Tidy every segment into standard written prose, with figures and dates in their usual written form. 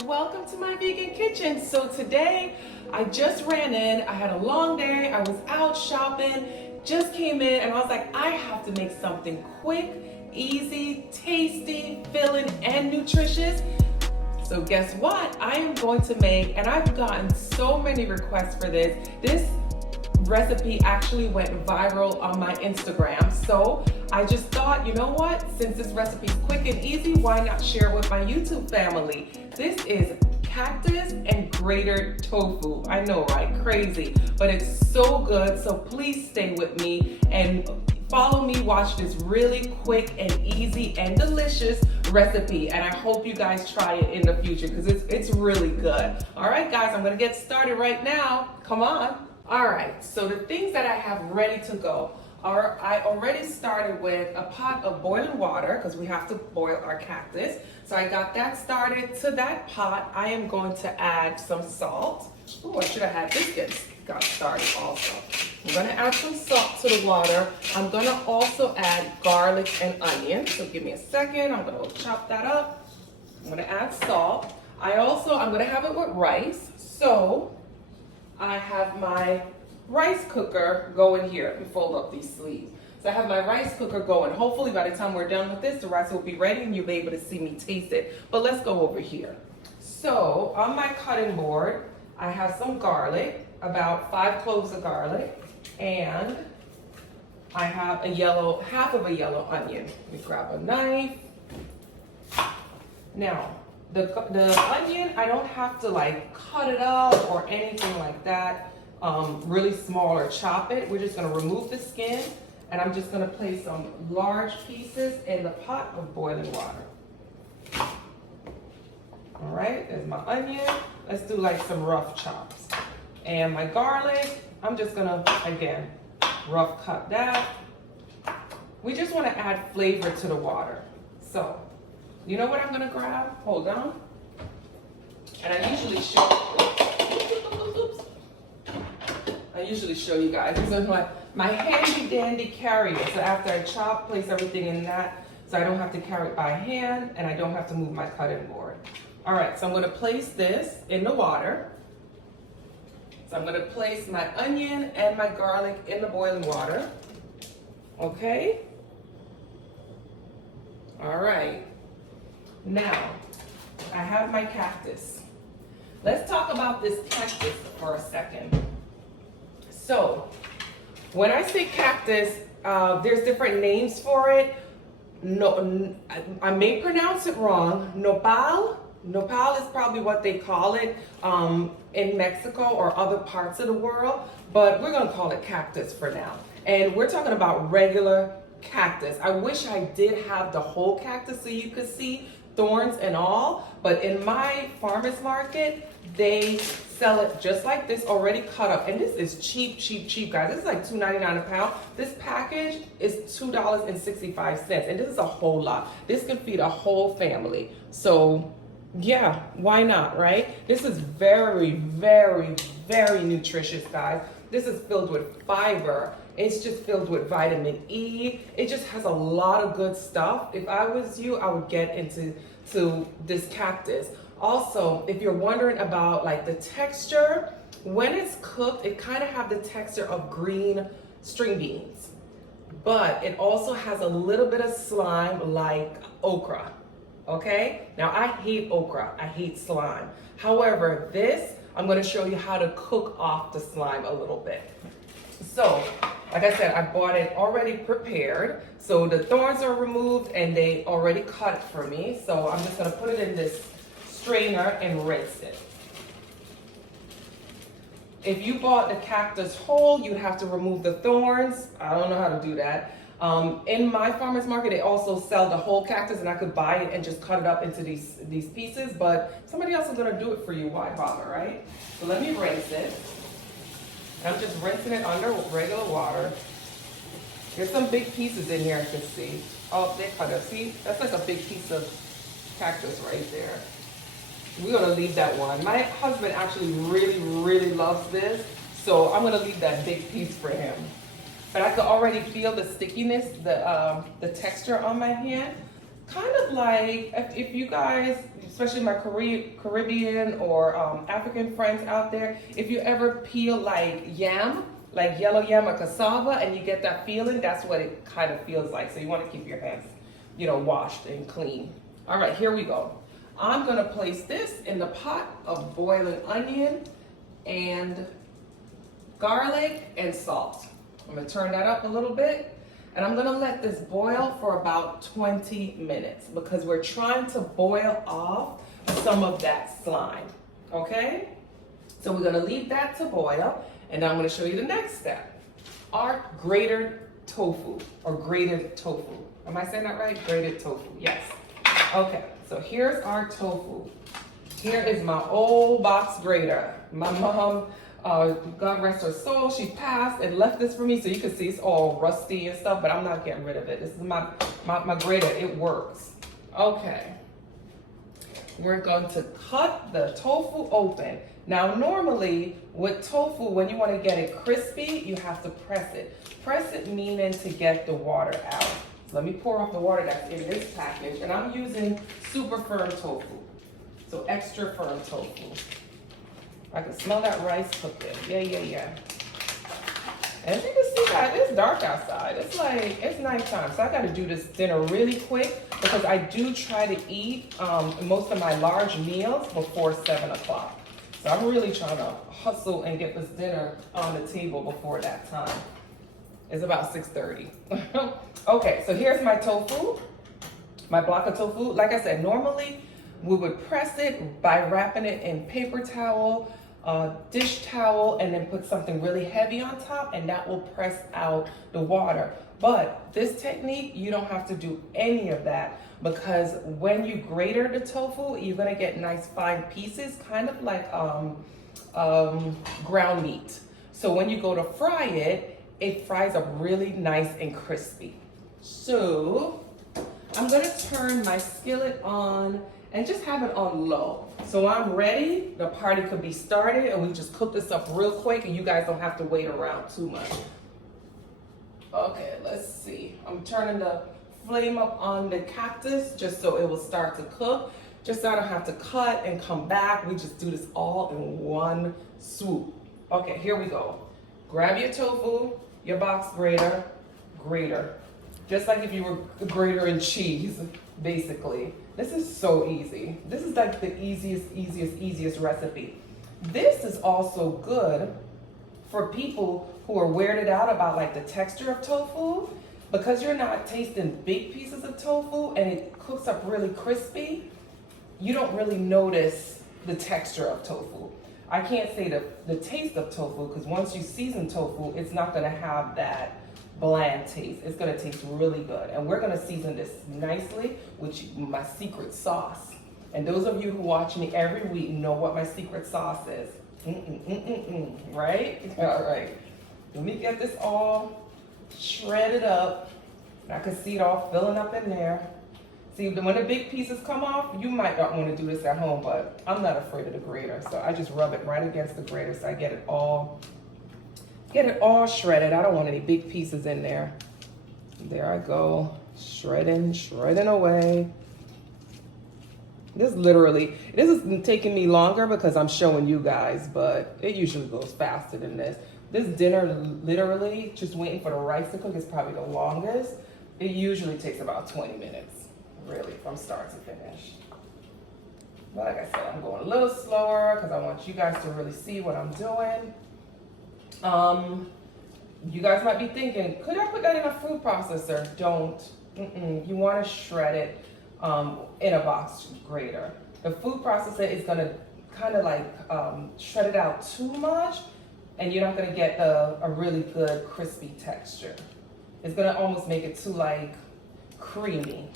welcome to my vegan kitchen. So today I just ran in, I had a long day, I was out shopping, just came in and I was like, I have to make something quick, easy, tasty, filling, and nutritious. So guess what? I am going to make, and I've gotten so many requests for this. This recipe actually went viral on my Instagram. So I just thought, you know what? Since this recipe is quick and easy, why not share it with my YouTube family? This is cactus and grated tofu. I know, right? Crazy, but it's so good. So please stay with me and follow me, watch this really quick and easy and delicious recipe. And I hope you guys try it in the future because it's really good. All right, guys, I'm gonna get started right now. Come on. All right, so the things that I have ready to go are, I already started with a pot of boiling water because we have to boil our cactus. So I got that started. To that pot, I am going to add some salt. Oh, I should have had this got started also. I'm gonna add some salt to the water. I'm gonna also add garlic and onion. So give me a second, I'm gonna chop that up. I'm gonna add salt. I'm gonna have it with rice. So I have my rice cooker going here. Let me fold up these sleeves. So I have my rice cooker going. Hopefully by the time we're done with this, the rice will be ready and you'll be able to see me taste it. But let's go over here. So on my cutting board, I have some garlic, about 5 cloves of garlic, and I have half of a yellow onion. Let me grab a knife. Now, the onion, I don't have to like cut it up or anything like that, really small or chop it. We're just gonna remove the skin and I'm just gonna place some large pieces in the pot of boiling water. All right, there's my onion. Let's do like some rough chops. And my garlic, I'm just gonna, again, rough cut that. We just wanna add flavor to the water. So, you know what I'm gonna grab? Hold on. And I usually show you guys. This is my handy dandy carrier. So after I chop, place everything in that so I don't have to carry it by hand and I don't have to move my cutting board. All right, so I'm gonna place this in the water. So I'm gonna place my onion and my garlic in the boiling water. Okay? All right. Now, I have my cactus. Let's talk about this cactus for a second. So, when I say cactus, there's different names for it. No, I may pronounce it wrong. Nopal is probably what they call it in Mexico or other parts of the world, but we're gonna call it cactus for now. And we're talking about regular cactus. I wish I did have the whole cactus so you could see thorns and all, but in my farmer's market, they sell it just like this, already cut up. And this is cheap, guys. This is like $2.99 a pound. This package is $2.65, and this is a whole lot. This can feed a whole family. So yeah, why not, right? This is very, very, very nutritious, guys. This is filled with fiber. It's just filled with vitamin E. It just has a lot of good stuff. If I was you, I would get into this cactus. Also, if you're wondering about like the texture, when it's cooked, it kind of have the texture of green string beans, but it also has a little bit of slime like okra. Okay? Now I hate okra, I hate slime. However, this, I'm gonna show you how to cook off the slime a little bit. So, like I said, I bought it already prepared. So the thorns are removed and they already cut it for me. So I'm just gonna put it in this strainer and rinse it. If you bought the cactus whole, you'd have to remove the thorns. I don't know how to do that. In my farmer's market, they also sell the whole cactus and I could buy it and just cut it up into these pieces, but somebody else is gonna do it for you, why bother, right? So let me rinse it. I'm just rinsing it under regular water. There's some big pieces in here I can see. Oh, they cut it, see? That's like a big piece of cactus right there. We're gonna leave that one. My husband actually really, really loves this, so I'm gonna leave that big piece for him. But I could already feel the stickiness, the texture on my hand. kind of like, if you guys, especially my Caribbean or African friends out there, if you ever peel like yam, like yellow yam or cassava, and you get that feeling, that's what it kind of feels like. So you want to keep your hands, you know, washed and clean. All right, here we go. I'm gonna place this in the pot of boiling onion and garlic and salt. I'm gonna turn that up a little bit, and I'm gonna let this boil for about 20 minutes because we're trying to boil off some of that slime, okay? So we're gonna leave that to boil, and I'm gonna show you the next step. Our grated tofu, or grated tofu. Am I saying that right? Grated tofu, yes. Okay, so here's our tofu. Here is my old box grater. My mom, God rest her soul, she passed and left this for me, so you can see it's all rusty and stuff, but I'm not getting rid of it. This is my grater, it works. Okay, we're going to cut the tofu open. Now normally with tofu, when you want to get it crispy, you have to press it. Press it meaning to get the water out. So let me pour off the water that's in this package, and I'm using super firm tofu. So extra firm tofu. I can smell that rice cooking. Yeah. And as you can see, guys, it's dark outside. It's like, it's nighttime. So I got to do this dinner really quick because I do try to eat most of my large meals before 7 o'clock. So I'm really trying to hustle and get this dinner on the table before that time. It's about 6:30. Okay, so here's my tofu, my block of tofu. Like I said, normally we would press it by wrapping it in paper towel, dish towel, and then put something really heavy on top, and that will press out the water. But this technique, you don't have to do any of that because when you grater the tofu, you're gonna get nice fine pieces, kind of like ground meat. So when you go to fry it, it fries up really nice and crispy. So I'm gonna turn my skillet on and just have it on low. So I'm ready, the party could be started, and we just cook this up real quick and you guys don't have to wait around too much. Okay, let's see. I'm turning the flame up on the Cactus just so it will start to cook. Just so I don't have to cut and come back. We just do this all in one swoop. Okay, here we go. Grab your tofu, your box grater. Just like if you were gratering cheese, basically. This is so easy. This is like the easiest recipe. This is also good for people who are weirded out about like the texture of tofu, because you're not tasting big pieces of tofu and it cooks up really crispy, you don't really notice the texture of tofu. I can't say the taste of tofu, because once you season tofu, it's not gonna have that bland taste. It's gonna taste really good. And we're gonna season this nicely with my secret sauce. And those of you who watch me every week know what my secret sauce is. Right? All right. Let me get this all shredded up. I can see it all filling up in there. See, when the big pieces come off, you might not want to do this at home, but I'm not afraid of the grater. So I just rub it right against the grater so I get it all shredded. I don't want any big pieces in there. There I go, shredding away. This is taking me longer because I'm showing you guys, but it usually goes faster than this. This dinner, literally, just waiting for the rice to cook is probably the longest. It usually takes about 20 minutes, really, from start to finish. But like I said, I'm going a little slower because I want you guys to really see what I'm doing. You guys might be thinking, could I put that in a food processor? Don't. You want to shred it in a box grater. The food processor is going to kind of like shred it out too much, and you're not going to get a really good crispy texture. It's going to almost make it too like creamy.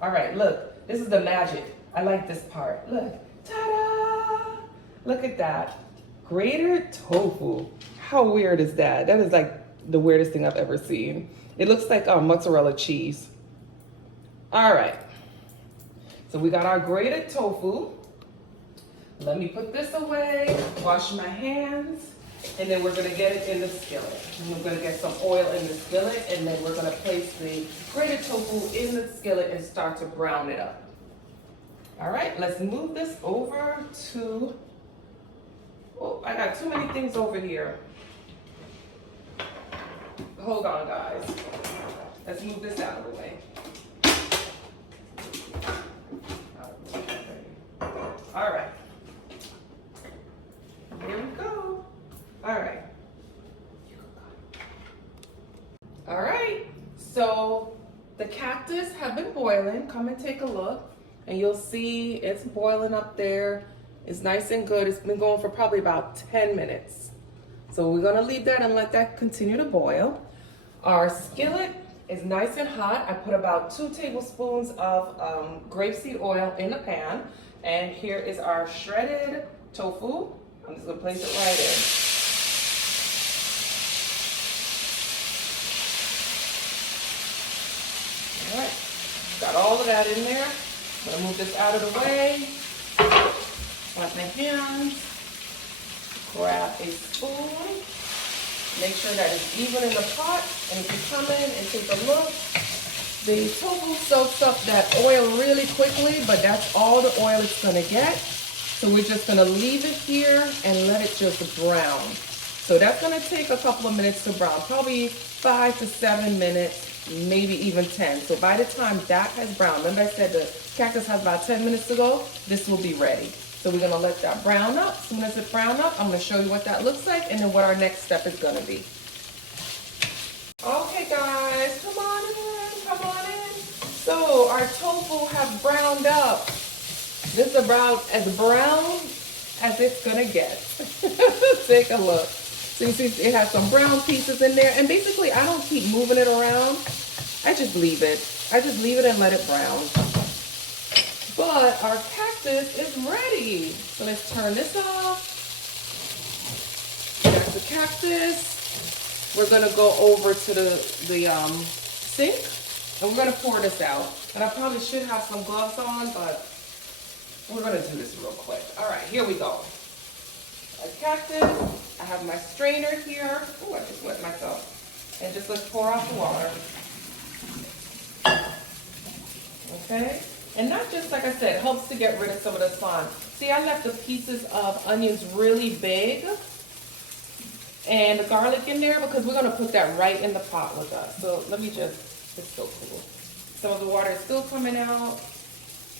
All right, look, this is the magic. I like this part. Look, ta-da! Look at that. Grated tofu. How weird is that? That is like the weirdest thing I've ever seen. It looks like mozzarella cheese. All right. So we got our grated tofu. Let me put this away, wash my hands. And then we're gonna get it in the skillet. And we're gonna get some oil in the skillet, and then we're gonna place the grated tofu in the skillet and start to brown it up. All right, let's move this over to, oh, I got too many things over here. Hold on, guys. Let's move this out of the way. All right. Here we go. All right. All right. So the cactus have been boiling. Come and take a look, and you'll see it's boiling up there. It's nice and good. It's been going for probably about 10 minutes. So we're gonna leave that and let that continue to boil. Our skillet is nice and hot. I put about 2 tablespoons of grapeseed oil in the pan. And here is our shredded tofu. I'm just gonna place it right in. All right, got all of that in there. I'm gonna move this out of the way. Wipe my hands. Grab a spoon. Make sure that it's even in the pot. And if you come in and take a look, the tofu soaks up that oil really quickly, but that's all the oil it's gonna get. So we're just gonna leave it here and let it just brown. So that's gonna take a couple of minutes to brown, probably 5 to 7 minutes, maybe even 10. So by the time that has browned, remember I said the cactus has about 10 minutes to go, this will be ready. So we're gonna let that brown up. As soon as it brown up, I'm gonna show you what that looks like and then what our next step is gonna be. Okay guys, come on in, come on in. So our tofu have browned up. This is about as brown as it's gonna get. Take a look. So you see it has some brown pieces in there, and basically I don't keep moving it around. I just leave it. I just leave it and let it brown. But our cactus is ready. So let's turn this off. There's the cactus. We're gonna go over to the sink, and we're gonna pour this out. And I probably should have some gloves on, but we're gonna do this real quick. All right, here we go. A cactus. I have my strainer here. Oh, I just wet myself. And just let's pour out the water. Okay. And not just, like I said, it helps to get rid of some of the slime. See, I left the pieces of onions really big and the garlic in there because we're gonna put that right in the pot with us. So let me just, it's so cool. Some of the water is still coming out.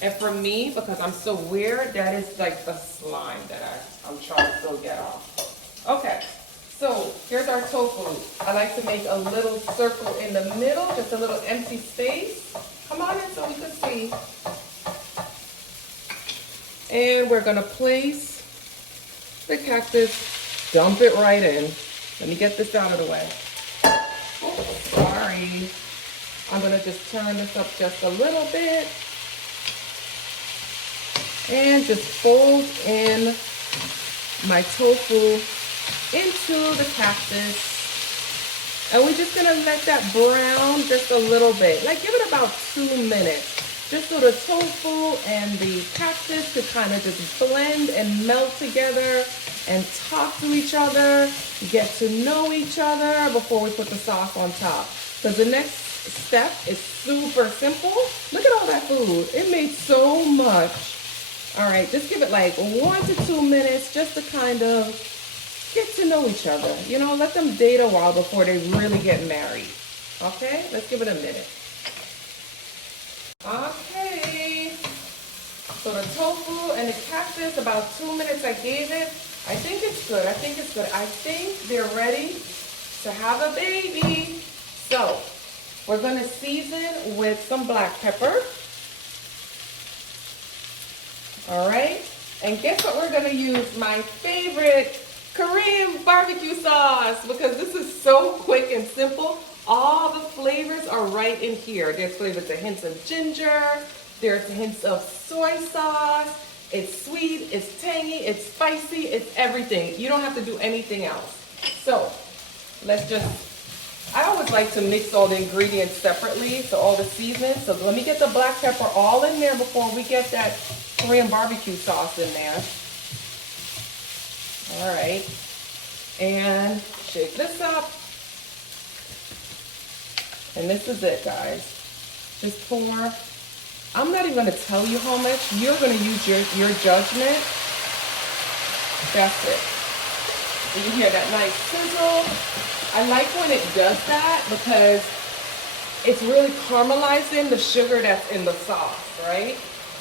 And for me, because I'm so weird, that is like the slime that I'm trying to still get off. Okay, so here's our tofu. I like to make a little circle in the middle, just a little empty space. Come on in so we can see. And we're gonna place the cactus, dump it right in. Let me get this out of the way. Oh, sorry. I'm gonna just turn this up just a little bit. And just fold in my tofu into the cactus. And we're just gonna let that brown just a little bit. Like give it about 2 minutes. Just so the tofu and the cactus could kind of just blend and melt together and talk to each other, get to know each other before we put the sauce on top. Because the next step is super simple. Look at all that food. It made so much. All right, just give it like 1 to 2 minutes just to kind of get to know each other. You know, let them date a while before they really get married. Okay, let's give it a minute. Okay, so the tofu and the cactus, about 2 minutes I gave it. I think it's good, I think it's good. I think they're ready to have a baby. So, we're gonna season with some black pepper. All right, and guess what we're gonna use? My favorite Korean barbecue sauce, because this is so quick and simple. All the flavors are right in here. There's flavors, the hints of ginger, there's hints of soy sauce. It's sweet, it's tangy, it's spicy, it's everything. You don't have to do anything else. So let's just, I always like to mix all the ingredients separately, so all the seasonings. So let me get the black pepper all in there before we get that Korean barbecue sauce in there. All right. And shake this up. And this is it, guys. Just pour. I'm not even gonna tell you how much. You're gonna use your judgment. That's it. And you hear that nice sizzle. I like when it does that because it's really caramelizing the sugar that's in the sauce, right?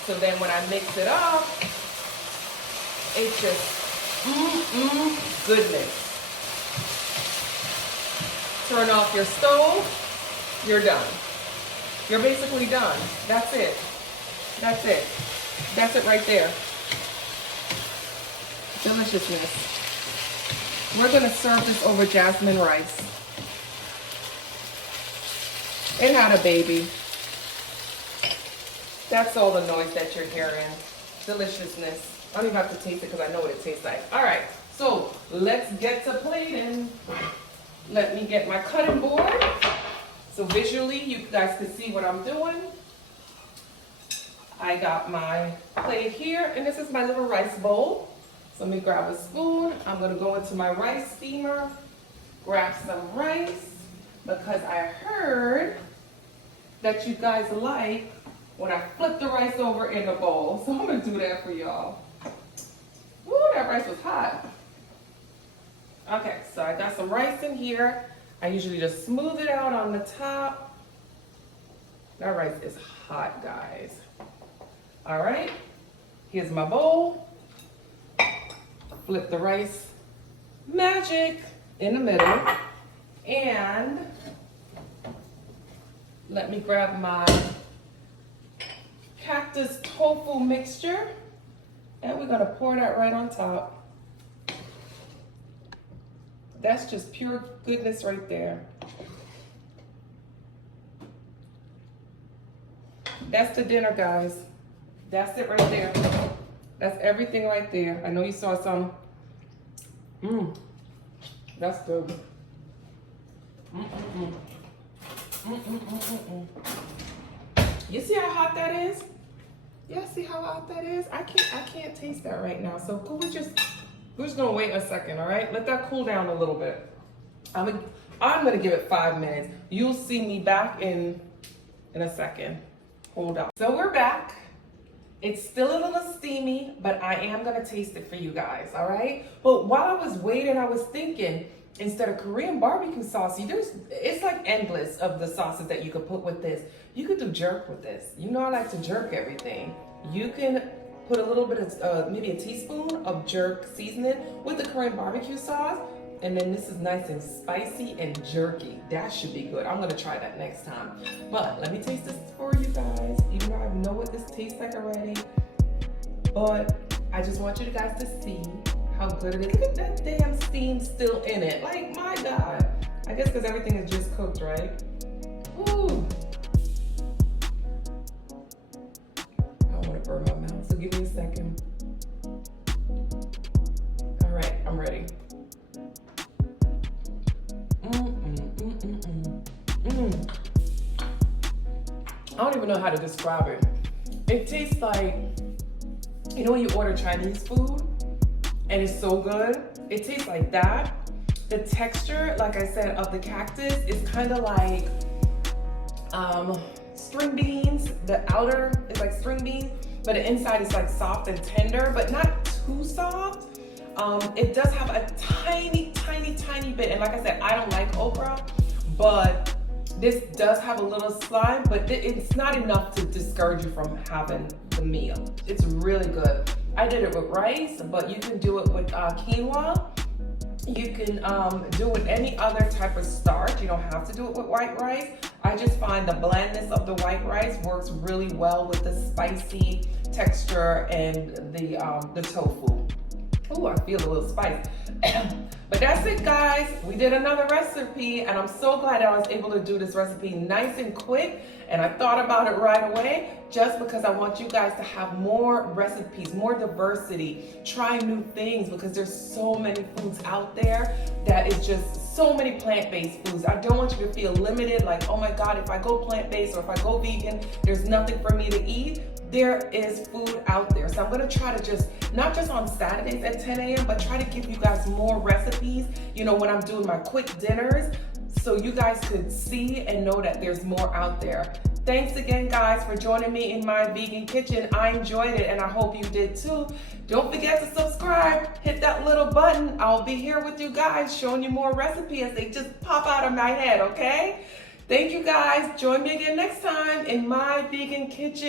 So then when I mix it up, it's just, goodness. Turn off your stove, you're done. You're basically done. That's it. That's it. That's it right there. Deliciousness. We're gonna serve this over jasmine rice. It had a baby. That's all the noise that you're hearing. Deliciousness. I don't even have to taste it because I know what it tastes like. All right, so let's get to plating. Let me get my cutting board. So visually, you guys can see what I'm doing. I got my plate here, and this is my little rice bowl. So let me grab a spoon. I'm gonna go into my rice steamer, grab some rice, because I heard that you guys like when I flip the rice over in the bowl. So I'm gonna do that for y'all. Woo, that rice was hot. Okay, so I got some rice in here. I usually just smooth it out on the top. That rice is hot, guys. All right, here's my bowl. Flip the rice magic in the middle. And let me grab my Cactus tofu mixture. And we're gonna pour that right on top. That's just pure goodness right there. That's the dinner, guys. That's it right there. That's everything right there. I know you saw some. That's good. You see how hot that is? Yeah, see how hot that is? I can't taste that right now. So could we're just gonna wait a second, all right? Let that cool down a little bit. I'm gonna give it 5 minutes. You'll see me back in a second. Hold on. So we're back. It's still a little steamy, but I am gonna taste it for you guys, all right? But while I was waiting, I was thinking, instead of Korean barbecue sauce, it's like endless of the sauces that you could put with this. You could do jerk with this. You know I like to jerk everything. You can put a little bit of, maybe a teaspoon of jerk seasoning with the Korean barbecue sauce. And then this is nice and spicy and jerky. That should be good. I'm gonna try that next time. But let me taste this for you guys, even though I know what this tastes like already. But I just want you guys to see how good it is. Look at that damn steam still in it. Like, my God. I guess because everything is just cooked, right? Ooh. I don't want to burn my mouth, so give me a second. All right, I'm ready. I don't even know how to describe it. It tastes like, you know when you order Chinese food and it's so good? It tastes like that. The texture, like I said, of the cactus is kind of like string beans. The outer is like string beans, but the inside is like soft and tender, but not too soft. It does have a tiny bit, and like I said, I don't like okra, but this does have a little slime, but it's not enough to discourage you from having the meal. It's really good. I did it with rice, but you can do it with quinoa. You can do it with any other type of starch. You don't have to do it with white rice. I just find the blandness of the white rice works really well with the spicy texture and the tofu. Oh, I feel a little spice. But that's it, guys. We did another recipe, and I'm so glad I was able to do this recipe nice and quick. And I thought about it right away just because I want you guys to have more recipes, more diversity, try new things, because there's so many foods out there that is just so many plant-based foods. I don't want you to feel limited, like, oh my God, if I go plant-based or if I go vegan, there's nothing for me to eat. there is food out there. So I'm gonna try to just, not just on Saturdays at 10 a.m., but try to give you guys more recipes, when I'm doing my quick dinners, so you guys could see and know that there's more out there. Thanks again, guys, for joining me in my vegan kitchen. I enjoyed it, and I hope you did too. Don't forget to subscribe, hit that little button. I'll be here with you guys showing you more recipes as they just pop out of my head, okay? Thank you, guys. Join me again next time in my vegan kitchen.